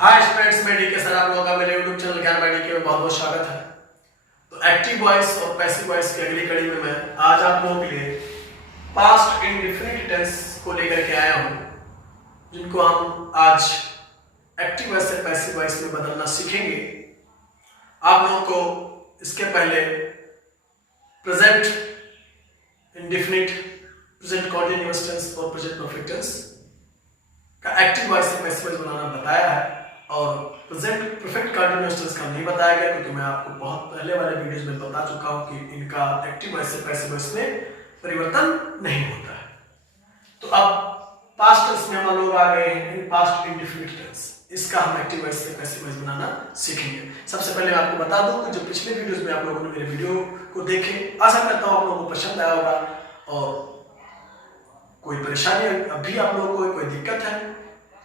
Hi students, मैं DK sir, आप लोगों का मेरे YouTube चैनल ज्ञान बाई डीके में बहुत बहुत स्वागत है। तो एक्टिव वॉइस और पैसिव वॉइस की अगली कड़ी में मैं आज आप लोगों के लिए पास्ट इंडेफिनिट टेंस को लेकर के आया हूं, जिनको हम आज एक्टिव वॉइस से पैसिव वॉइस में बदलना सीखेंगे। आप लोगों को इसके पहले present indefinite, present continuous tense और प्रेजेंट परफेक्ट टेंस का एक्टिव वॉइस से पैसिव वॉइस बनाना बताया है, और प्रेजेंट परफेक्ट कंटीन्यूअस टेंस का नहीं बताया गया, क्योंकि मैं आपको बहुत पहले वाले वीडियोस में बता चुका हूं कि इनका एक्टिव वॉइस से पैसिव वॉइस में परिवर्तन नहीं होता है। तो अब पास्ट टेंस में हम लोग आ गए हैं पास्ट इंडेफिनिट टेंस। इसका हम एक्टिव वॉइस से पैसिव वॉइस बनाना सीखेंगे। सबसे पहले मैं आपको बता दूं कि जो पिछले वीडियोस में आप लोगों ने मेरे वीडियो को देखे, आशा करता हूं आप लोगों को पसंद आया होगा, और कोई परेशानी अभी आप लोगों को कोई दिक्कत है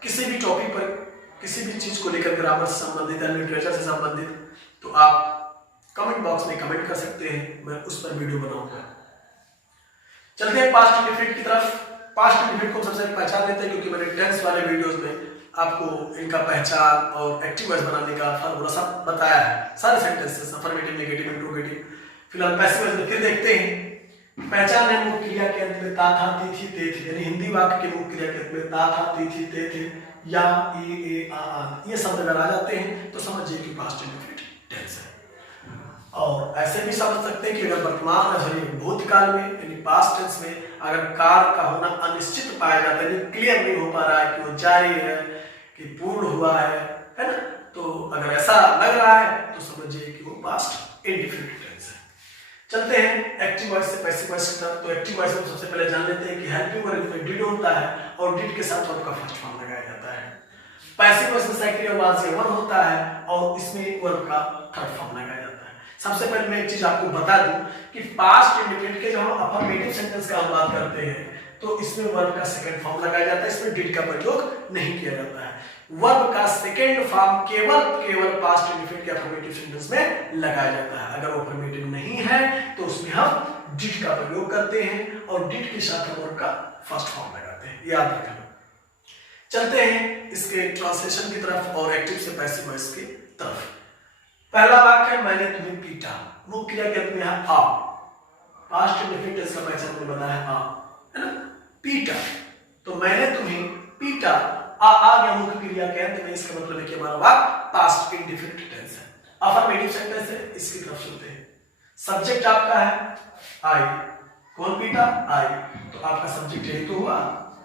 किसी भी टॉपिक पर, किसी भी चीज को लेकर, ग्रामर से संबंधित है, लिटरेचर से संबंधित, तो आप कमेंट बॉक्स में कमेंट कर सकते हैं, मैं उस पर वीडियो बनाऊंगा। चलते हैं पास्ट इंडेफिनिट की तरफ। पास्ट इंडेफिनिट को सबसे पहचान लेते हैं, क्योंकि मैंने टेंस वाले वीडियोस में आपको इनका पहचान और एक्टिव वॉइस बनाने का फॉर्मूला सब बताया है, सारे सेंटेंसेस, अफर्मेटिव, नेगेटिव, इंट्रोगेटिव। फिलहाल पैसिव वॉइस में फिर देखते हैं। पहचान है मुख्य क्रिया के अंत में ता था ती थी ते थे, यानी हिंदी वाक्य के मुख्य क्रिया के अंत में ता था ती थी ते थे, या ए आ ये शब्द अगर आ जाते हैं तो समझिए कि पास्ट इंडेफिनिट टेंस है। और ऐसे भी समझ सकते हैं कि अगर वर्तमान भूतकाल में यानी पास्ट टेंस में अगर कार्य का होना अनिश्चित पाया जाता है, यानी क्लियर नहीं हो पा रहा है कि वो जारी है कि पूर्ण हुआ है ना, तो अगर ऐसा लग रहा है तो समझिए कि वो पास्ट इंडेफिनिट टेंस है। चलते हैं एक्टिव वॉइस से पैसिव वॉइस की तरफ। तो एक्टिव वॉइस में सबसे पहले जान लेते हैं कि हेल्पिंग वर्ब में डिड होता है, और डिड के साथ वर्ब का फर्स्ट फॉर्म लगाया जाता है। पैसिव वॉइस में सेकंड आवाज वन होता है, और इसमें वर्ब का थर्ड फॉर्म लगाया जाता है। सबसे पहले मैं एक चीज आपको बता दूं कि पास्ट इंडेफिनिट के जब हम अफर्मेटिव सेंटेंस का बात करते हैं तो इसमें वर्ब का सेकंड फॉर्म लगाया जाता है, इसमें डिड का प्रयोग नहीं किया जाता है। वर्ब का सेकंड फॉर्म केवल पास्ट इंडेफिनिट के अफर्मेटिव सेंटेंस में लगाया जाता है। अगर वो अफर्मेटिव नहीं है तो उसमें हम डिड का प्रयोग करते हैं, और डिड के साथ हम वर्ब का फर्स्ट फॉर्म लगाते हैं, याद रखना। चलते हैं इसके ट्रांसलेशन की तरफ और एक्टिव से पैसिव वॉइस की तरफ। पहला वाक्य है मैंने तुम्हें पीटा, मुख्य क्रिया के अंत में है आ, पास्ट इंडेफिनिट टेंस का पहचान मैंने बताया आ, है ना, पीटा। तो मैंने तुम्हें पीटा, आ गया मुख्य क्रिया के अंत में, इसका मतलब है कि हमारा वाक्य पास्ट इंडेफिनिट टेंस है, अफर्मेटिव सेंटेंस है। इसकी तरफ चलते हैं। सब्जेक्ट आपका है आई, कौन पीटा? आई, तो आपका सब्जेक्ट यही तो हुआ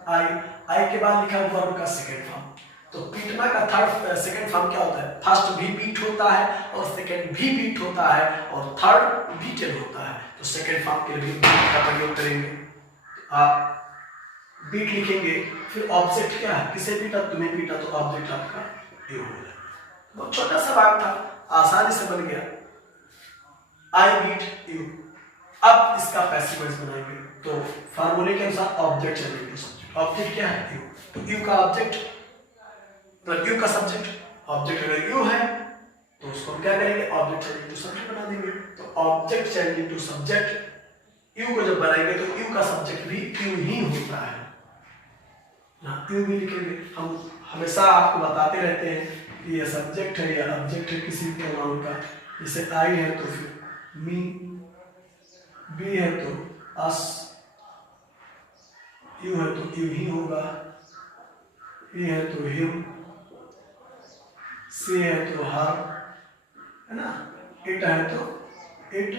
आई। आई के बाद लिखा वर्ब का सेकंड फॉर्म। तो पीटना का थर्ड सेकंड फॉर्म क्या होता है? फर्स्ट भी बीट होता है, और सेकंड भी बीट होता है, और थर्ड बीटन होता है। तो सेकंड फॉर्म के लिए बीट का प्रयोग करेंगे। आप बीट लिखेंगे, फिर ऑब्जेक्ट क्या है? किसे पीटा? तुम्हें पीटा, तो ऑब्जेक्ट आपका यू हो जाएगा। बहुत छोटा सा वाक्य था, आसानी से बन गया, आई बीट यू। अब इसका पैसिव वॉइस बनाएंगे, तो फार्मूले के अनुसार ऑब्जेक्ट चलेंगे। ऑब्जेक्ट क्या है? यू। तो यू का ऑब्जेक्ट मतलब यू का सब्जेक्ट, ऑब्जेक्ट अगर यू है तो उसको हम क्या करेंगे? ऑब्जेक्ट चेंज इनटू सब्जेक्ट बना देंगे। तो object change into subject, you को जब बनाएंगे तो यू का सब्जेक्ट भी यू ही होता है ना, यू भी लिखेंगे। हम हमेशा आपको बताते रहते हैं कि ये सब्जेक्ट है या ऑब्जेक्ट है किसी प्रोनाउन का। जैसे आई है तो फिर मी, बी है तो अस, यू है तो यू ही होगा, ही है तो हिम, सी है तो हर, है ना, इट है तो इट,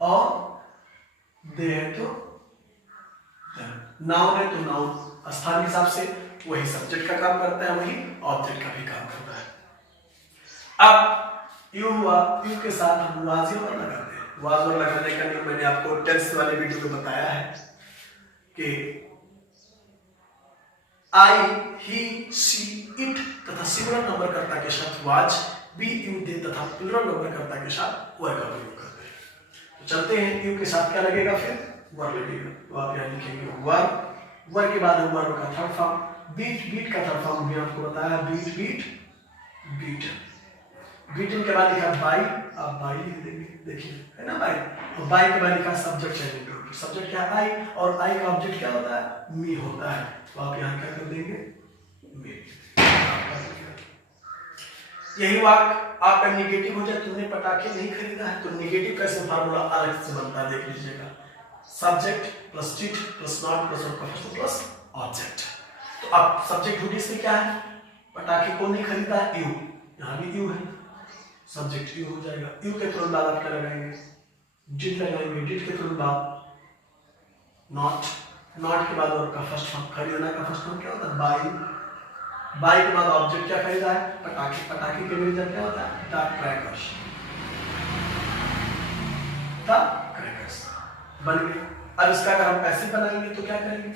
और दे है तो नाउन है तो नाउन। स्थान के हिसाब से वही सब्जेक्ट का काम करता है, वही ऑब्जेक्ट का भी काम करता है। अब यू हुआ, यू के साथ हम वाज़ वर्ब लगाते हैं। वाज़ वर्ब लगाने का नियम मैंने आपको टेंस वाले वीडियो में बताया है कि आई, ही, सी, इट तथा सिंगुलर नंबर कर्ता के साथ वाज, बी, यू, दे तथा प्लूरल नंबर कर्ता के साथ वर का प्रयोग करते हैं। तो चलते हैं, यू के साथ क्या लगेगा? फिर वर लगेगा। तो आप यहाँ लिखेंगे वर, वर के बाद वर्ब का थर्ड फॉर्म, बीट, बीट का थर्ड फॉर्म भी आपको बताया, बीट बीट बीट। बीटन के बाद लिखा बाई, आप बाई लिख देंगे, देखिए है ना बाई। और बाई के बाद लिखा सब्जेक्ट चेंज, सब्जेक्ट क्या है? आई, और आई का ऑब्जेक्ट क्या होता है? मी होता है। तो आप यहाँ क्या कर देंगे? मी। यही वाक्य आपका निगेटिव हो जाए, तुमने पटाखे नहीं खरीदा है, तो निगेटिव कैसे फार्मूला अलग से बनता है देख लीजिएगा, subject plus did plus not plus plus object. तो अब सब्जेक्ट हुडी से क्या है, पटाखे को नहीं खरीदा है, यू, यहाँ भी यू है, सब्जेक्ट यू हो जाएगा। यू के तुरंत बाद आप क्या लगाएंगे, डिड लगाएंगे, डिड के तुरंत बाद नॉट, नॉट के बाद आपका फर्स्ट फॉर्म, खरीदना का फर्स्ट फॉर्म क्या होता है, बाई, बाई के बाद ऑब्जेक्ट क्या खरीदा है, पटाखे, पटाखे के अंग्रेजी क्या होता है, द क्रैकर्स, द क्रैकर्स बन गया। अब इसका अगर हम पैसिव बनाएंगे तो क्या करेंगे,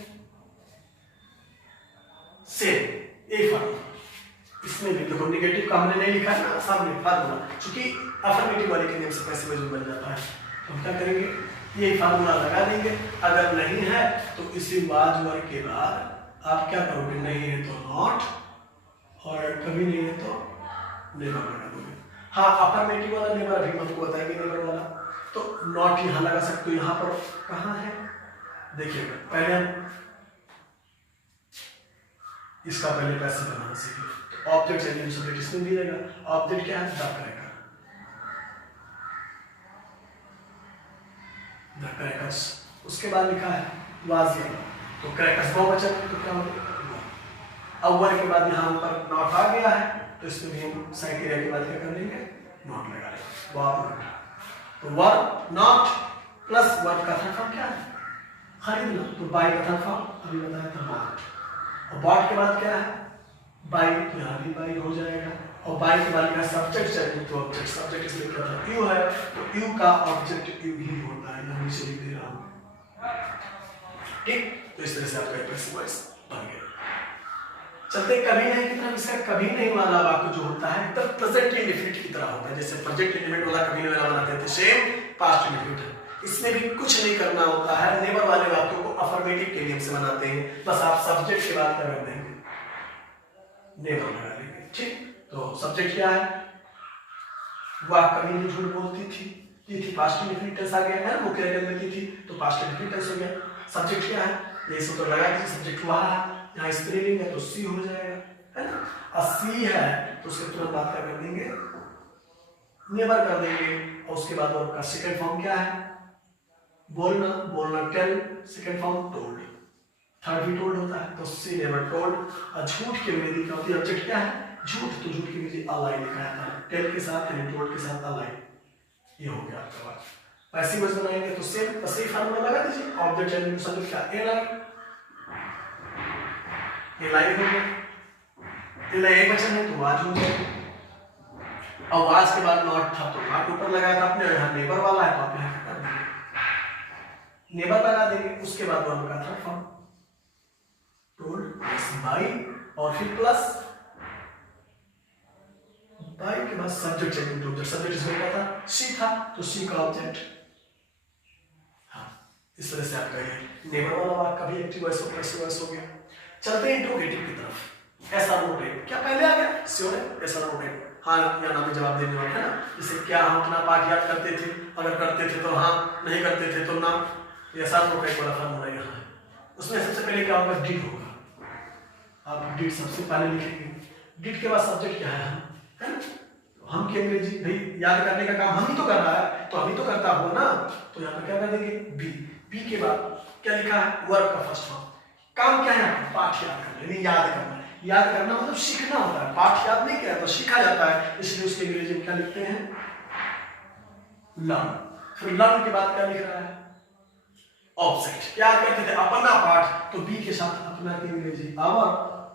सेम ए फार्मूला, इसमें भी देखो निगेटिव का हमने नहीं लिखा है ना सामने फार्मूला, क्योंकि अफर्मेटिव वाले के नेम से पैसिव बन जाता है, तो हम क्या करेंगे, ये फार्मूला लगा देंगे। अगर नहीं है तो इसी वाज वर्ग के बाद आप क्या करोगे, नहीं है तो नॉट, और कभी नहीं है तो नेवर लगा दोगे। हाँ, अफर्मेटिव वाला नेवर अभी आपको बताएंगे, नेवर वाला तो नॉट यहाँ लगा सकते हो, यहाँ पर कहाँ है देखिएगा, पहले हम इसका पहले पैसिव बनाना सीखें, तो ऑब्जेक्ट एंड सब्जेक्ट इसमें मिलेगा, ऑब्जेक्ट क्या है, द क्रैकर, द क्रैकर्स, उसके बाद लिखा है वाज येलो, तो क्रैकर्स दो बचे तो क्या होगा, अब वर्ग के बाद यहाँ पर नॉट आ गया है, तो इसमें भी हम साइड एरिया के बाद क्या कर लेंगे, नॉट लगा लेंगे, वर्ब, तो वर्ब नॉट प्लस वर्ब का थर्ड फॉर्म क्या है, खरीदना, तो बाय का थर्ड फॉर्म अभी बताया था बॉट, और बॉट के बाद क्या है, बाय, तो यहाँ भी बाय हो जाएगा, और बाय के बाद का सब्जेक्ट चाहिए, तो ऑब्जेक्ट, सब्जेक्ट इसमें क्या था, यू है, तो यू का ऑब्जेक्ट यू ही होता है, यहाँ नीचे लिख दे रहा हूँ, ठीक। तो इस तरह से आपका पैसिव वॉइस बन गया। चलते कभी नहीं की तरफ, इसका कभी नहीं वाला वाक्य जो होता है एकदम प्रेजेंट इंडेफिनिट की तरह होता है, जैसे प्रेजेंट इंडेफिनिट वाला कभी नहीं वाला बनाते थे, सेम पास्ट इंडेफिनिट है, इसमें भी कुछ नहीं करना होता है, नेवर वाले वाक्यों को अफर्मेटिव के नियम से बनाते हैं, बस आप सब्जेक्ट के बाद क्या कर देंगे, नेवर लगा देंगे, ठीक। तो सब्जेक्ट क्या है, वह कभी नहीं झूठ बोलती थी, ये थी पास्ट इंडेफिनिट टेंस आ गया है, मुख्य क्रिया में थी तो पास्ट इंडेफिनिट टेंस हो गया। सब्जेक्ट क्या है, ये सूत्र लगा दीजिए, सब्जेक्ट हुआ है, यहाँ स्त्रीलिंग है तो सी हो जाएगा, है ना, और सी है तो उसके तुरंत बाद क्या कर देंगे, नेवर कर देंगे, और उसके बाद आपका सेकंड फॉर्म क्या है, बोलना, बोलना tell, second form told, third भी टोल्ड होता है, तो सी नेवर टोल्ड। और झूठ के अंग्रेजी क्या होती है, ऑब्जेक्ट क्या है, झूठ, तो झूठ की अंग्रेजी अलाई लिखा है, टेल के साथ यानी टोल्ड के साथ अलाई, ये हो गया आपका वाक्य। पैसिव वॉइस बनाएंगे तो सेम पैसिव फार्मूला लगा दीजिए, ऑब्जेक्ट एंड सब्जेक्ट क्या, ए लाइन, ये लाइन हो गया, ये लाइन एक वचन है तो वाज हो जाएगा, और वाज के बाद नॉट था तो नॉट ऊपर लगाया था आपने, यहाँ नेबर वाला है तो आप यहाँ कर देंगे, नेबर लगा देंगे, उसके बाद वर्ब का third form told plus by, और फिर प्लस बाय के बाद subject change to object, subject इसमें क्या था, सी था, तो सी का ऑब्जेक्ट, हाँ, इस तरह से आपका ये नेबर वाला वाक्य कभी एक्टिव वॉइस और पैसिव वॉइस हो गया। चलते हैं इंट्रोगेटिव की तरफ, ऐसा नोटेट क्या पहले आ गया, श्योर है, ऐसा नोटेट, हाँ या ना में जवाब देने वाला है ना, जैसे क्या हम अपना पाठ याद करते थे, अगर करते थे तो हाँ, नहीं करते थे तो ना, ऐसा नोटेट वाला फार्मूला यहाँ है, उसमें सबसे पहले क्या होगा, डिड होगा, आप डिड सबसे पहले लिखेंगे, डिड के बाद सब्जेक्ट क्या है, है ना, हम की अंग्रेजी भाई याद करने का काम हम ही तो कर रहा है, तो हम ही तो करता हुआ ना, तो यहाँ पर क्या कर देंगे, बी, बी के बाद क्या लिखा है, वर्ब का फर्स्ट फॉर्म, काम क्या है, पाठ याद करना, यानी याद करना, याद करना मतलब सीखना होता है, पाठ याद नहीं किया तो सीखा जाता है, इसलिए उसके अंग्रेजी में क्या लिखते हैं, लर्न, फिर लर्न के बाद क्या लिख रहा है, ऑब्जेक्ट, क्या करते थे, अपना पाठ, तो बी के साथ अपना की अंग्रेजी आवर,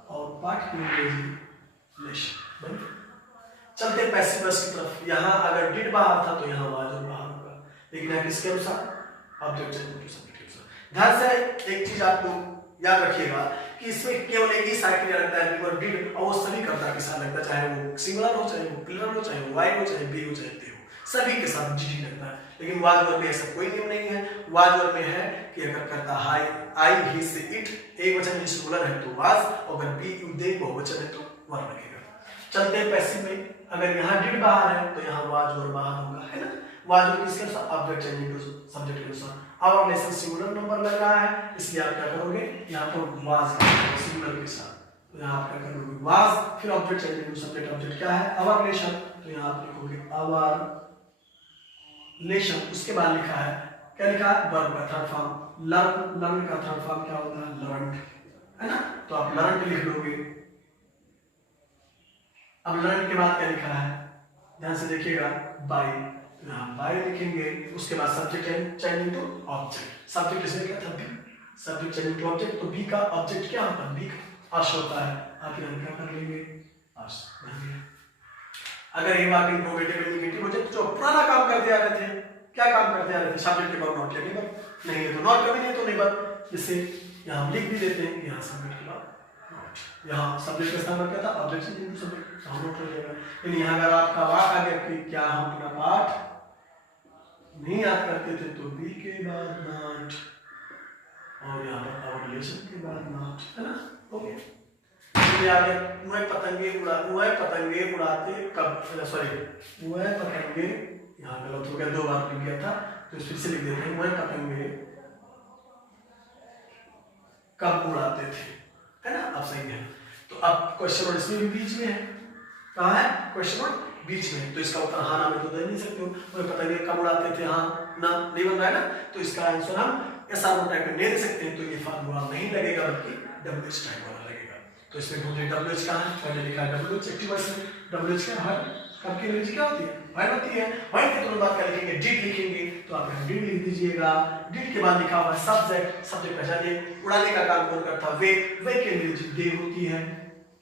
और पाठ की अंग्रेजी लेशन। चलते पैसिव वॉइस की तरफ, यहाँ अगर डिड बाहर था तो यहाँ वाज और बाहर होगा, लेकिन यहाँ किसके अनुसार, ऑब्जेक्ट एंड सब्जेक्ट के अनुसार। ध्यान से एक चीज आपको याद रखिएगा कि इसमें केवल एक ही साइड क्रिया लगता है, और डिड, और वो सभी कर्ता के साथ लगता है, चाहे वो सिंगुलर हो, चाहे वो प्लूरल हो, चाहे वो वाई हो, चाहे बी हो, चाहे दे हो, सभी के साथ डी लगता है। लेकिन वाज वर्ब में ऐसा कोई नियम नहीं है, वाज वर्ब में है कि अगर कर्ता हाई, आई, ही से इट, एक वचन सिंगुलर है तो वाज, और अगर बी, यू, दे बहुवचन है तो वर्ब लगेगा। चलते हैं पैसिव में, अगर यहाँ डिड बाहर है तो यहाँ वाज और बाहर होगा, है ना, वाज और किसके अनुसार, ऑब्जेक्ट चेंजिंग टू सब्जेक्ट के अनुसार। अब लेसन सिंगुलर नंबर लग रहा है, इसलिए आप क्या करोगे, यहाँ पर वाज सिंगुलर के साथ तो यहाँ आप क्या करोगे वाज, फिर object changing to subject. Object क्या है आवर रिलेशन, तो यहाँ आप लिखोगे आवर रिलेशन। उसके बाद लिखा है क्या लिखा है वर्ब का थर्ड फॉर्म लर्न, लर्न का थर्ड फॉर्म क्या होता है लर्नड, है ना, तो आप लर्न लिख लोगे। अब लर्न के बाद क्या लिखा है ध्यान से देखिएगा बाय, यहाँ बाय लिखेंगे। उसके बाद subject changing to object, subject इसमें क्या था B, subject changing to object, तो बी का ऑब्जेक्ट क्या होता है बी का अर्श होता है। आप यहाँ क्या कर लेंगे अर्श। अगर ये बात इंट्रोगेटिव इंडिकेटिव हो जाए तो पुराना काम करते आ रहे थे, क्या काम करते आ रहे थे सब्जेक्ट के बाद नॉट या नेबर, नहीं है तो नॉट, कभी नहीं है तो नेबर, जिससे यहाँ हम लिख भी देते हैं यहाँ सब्जेक्ट के बाद नॉट, यहाँ सब्जेक्ट का स्थान क्या था ऑब्जेक्ट चेंजिंग टू सब्जेक्ट, हम नोट हो जाएगा। लेकिन यहाँ अगर आपका वाक आ गया कि क्या हम पूरा पाठ नहीं याद करते थे तो बी के बाद नॉट और यहाँ पर आवर रिलेशन के बाद नॉट, है ना, ओके। आगे वह पतंगे उड़ाते कब, सॉरी वह पतंगे, यहाँ गलत हो गया, दो बार लिख गया था तो फिर से लिख देते हैं वह पतंगे कब उड़ाते थे, है ना, अब सही है। तो अब क्वेश्चन वर्ड इसमें भी बीच में है, कहाँ है क्वेश्चन वर्ड बीच में, तो इसका उत्तर हाँ ना में तो दे नहीं सकते हो, वह पतंगे कब उड़ाते थे हाँ ना नहीं बन रहा है ना, तो इसका आंसर हम ऐसा टाइप में नहीं दे सकते हैं, तो ये फार्मूला नहीं लगेगा बल्कि WH टाइप वाला लगेगा। तो इसमें ढूंढे WH कहाँ है, पहले लिखा है WH एक्टिव वॉइस में, WH क्या है कब की अंग्रेजी क्या होती है वाइड होती है, वाइड के तुरंत बाद क्या लिखेंगे डिड लिखेंगे, तो आप यहाँ डिड लिख दीजिएगा। डिड के बाद लिखा हुआ है सब्जेक्ट, सब्जेक्ट पहचानिए, उड़ाने का काम कौन करता है वे की अंग्रेजी दे होती है,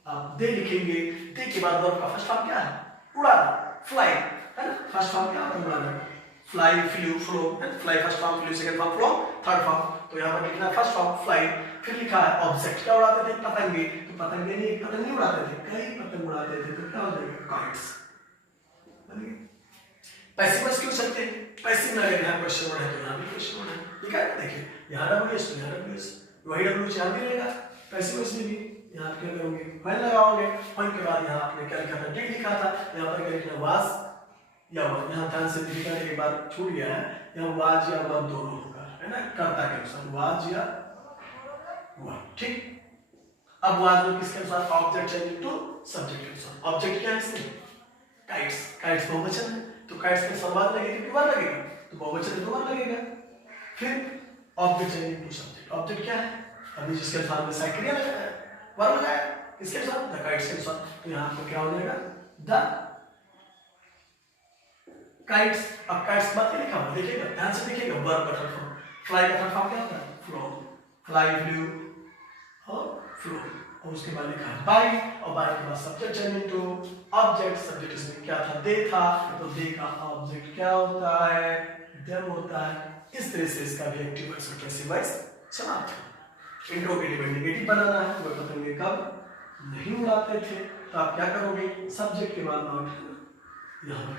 आप दे लिखेंगे। दे के बाद वर्ब का फर्स्ट फॉर्म क्या है उड़ाना, फ्लाई, है ना, फर्स्ट फॉर्म क्या होता है उड़ाना, fly flu flow, fly first form flu second form flow third form, तो यहाँ पर लिखना है फर्स्ट फॉर्म फ्लाई। फिर लिखा है ऑब्जेक्ट, क्या उड़ाते थे पतंगे, तो पतंगे नहीं एक पतंग नहीं उड़ाते थे कई पतंग उड़ाते थे, तो क्या हो जाएगा काइट्स। पैसिव वॉइस क्यों सकते हैं, पैसिव में अगर यहाँ क्वेश्चन वर्ड है तो यहाँ भी क्वेश्चन वर्ड है, ठीक है, देखिए यहाँ WH तो यहाँ WH, वही WH यहाँ भी रहेगा, पैसिव वॉइस में भी यहाँ आप क्या करोगे व्हेन लगाओगे, व्हेन के बाद यहाँ आपने क्या लिखा था डिड लिखा था, यहाँ पर क्या लिखना वाज या वर्ब, यहाँ ध्यान से देखिएगा एक बार छूट गया है, यहाँ वाज या वर्ब दोनों होगा, है ना, कर्ता के अनुसार वाज या वर्ब, ठीक। अब वाज में किसके अनुसार ऑब्जेक्ट चेंजिंग टू सब्जेक्ट के अनुसार, ऑब्जेक्ट क्या है इसमें काइट्स, काइट्स बहुवचन है तो काइट्स के संवाद लगेगा कि बार लगेगा, तो बहुवचन है दो बार लगेगा। फिर object changing to subject, object क्या है अभी जिसके अनुसार में साइक्रिया लगाया वर्ब लगाया किसके अनुसार द काइट्स के अनुसार, तो यहाँ पर क्या हो जाएगा द काइट्स। अब काइट्स बात क्या लिखा हुआ देखिएगा ध्यान से देखिएगा, वर्ब का थर्ड फॉर्म, फ्लाई का थर्ड फॉर्म क्या होता है फ्लो, फ्लाई फ्लू और फ्लो, और उसके बाद लिखा है बाय, और बाय के बाद subject changing to object, subject इसमें क्या था दे था, तो दे का ऑब्जेक्ट क्या होता है देम होता है। इस तरह से इसका भी एक्टिव वॉइस और पैसिव वॉइस समाप्त है। इंट्रोगेटिव इंडिकेटिव बनाना है, वो बताएंगे कब नहीं उड़ाते थे, तो आप क्या करोगे सब्जेक्ट के बाद नॉट, यहाँ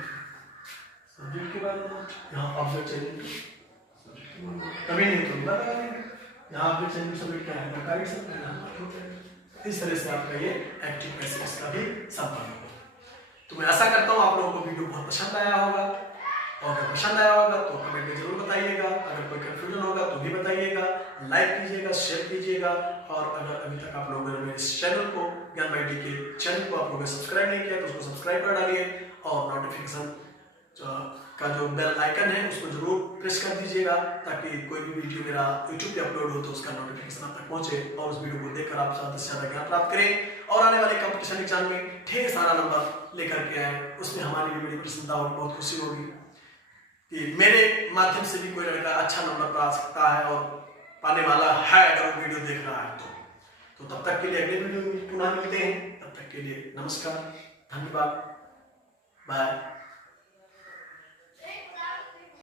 सब्जेक्ट के बाद नॉट, यहाँ ऑब्जेक्ट चेंजिंग टू सब्जेक्ट के बाद नॉट, कभी नहीं तो लगा देंगे, यहाँ ऑब्जेक्ट चेंजिंग सब्जेक्ट क्या है काइट सब है, इस तरह से आपका ये एक्टिव पैसिव का भी संबंध होगा। तो मैं आशा करता हूँ आप लोगों को वीडियो बहुत पसंद आया होगा, और अगर पसंद आया होगा तो कमेंट में जरूर बताइएगा, अगर कोई कंफ्यूजन होगा तो भी बताइएगा, लाइक कीजिएगा, शेयर कीजिएगा, और अगर अभी तक आप लोगों ने मेरे इस चैनल को ज्ञान बाइटी के चैनल को आप लोगों ने सब्सक्राइब नहीं किया तो उसको सब्सक्राइब कर डालिए, और नोटिफिकेशन का जो बेल आइकन है उसको जरूर प्रेस कर दीजिएगा, ताकि कोई भी वीडियो मेरा यूट्यूब पे अपलोड हो तो उसका नोटिफिकेशन आप तक पहुंचे, और उस वीडियो को देखकर आप ज़्यादा से ज़्यादा ज्ञान प्राप्त करें, और आने वाले कंपटीशन एग्जाम में ढेर सारा नंबर लेकर के आए, उसमें हमारी भी बड़ी प्रसन्नता होगी, बहुत खुशी होगी कि मेरे माध्यम से भी कोई लड़का अच्छा नंबर पा सकता है और पाने वाला है, अगर वो वीडियो देख रहा है तो तब तक के लिए अगले वीडियो में पुनः मिलते हैं, तब तक के लिए नमस्कार, धन्यवाद, बाय।